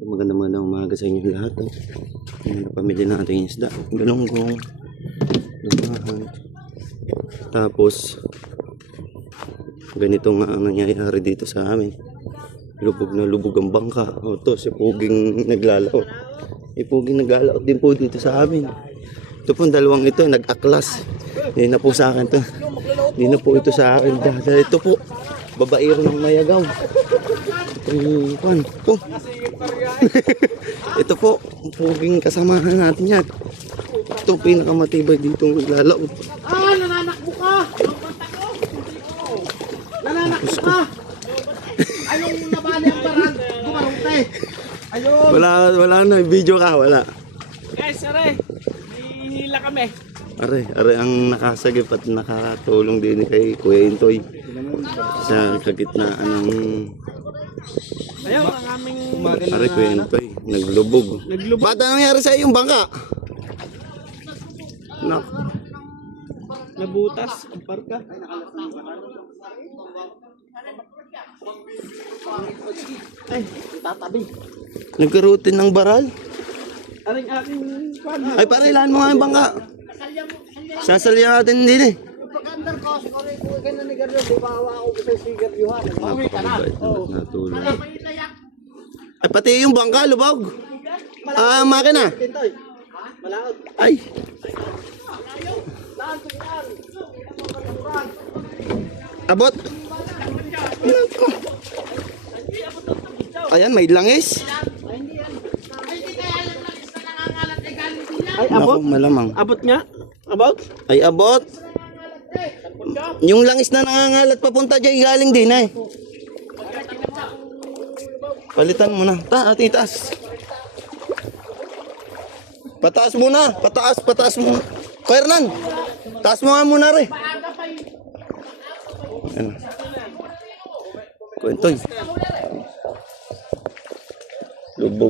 Magandang umaga sa inyo lahat. Yung pamilya natin yung isda, galunggong, lumahan. Tapos ganito nga ang nangyayari dito sa amin. Lubog na lubog ang bangka. O to, si Puging naglalao. Si Puging naglalao din po dito sa amin. Ito po dalawang ito, nag-aklas. Hindi na po sa akin to. Hindi na po ito sa akin. Dahil ito po, babaero ng mayagaw. Ito. Ito po, Puging kasamahan natin yan. Ito pinakamatibay dito naglalao. Nananakbo ka! Nananakbo ka! Anong nabali ang parang gumarute? Ayun! Wala na, video ka, wala. Guys, are, hihila kami. Are ang nakasagip at nakatulong din kay Kuya Intoy sa kagitnaan ng Ayun, ang aming are Kuya Intoy, naglubog. Ba't anong nangyari sa iyong bangka? nabutas ang parka. Ay, tatabi. Nagkarutin ng baral? Aring aking pan. Ay, parilahan mo nga yung bangka. Sasalya natin din eh. Pag-under ko, siguro yung ganyan ni Garlo, di ba hawa ako sa sigar yuhan? Bawi ka na. Natulong. Ay, pati yung bangka, lubog. Makina. Tintoy. Malaot. Ay. Abot. Ayan, may langis. Ay, abot. Naku, malamang. Abot nga. Abot. Ay, abot. Yung langis na nangangalat papunta dyan, galing din eh. Palitan mo na. Itaas. Pataas muna. Pataas mo. Kuya, taas mo nga muna rin. Ayan. Kuya Intoy. Lubog.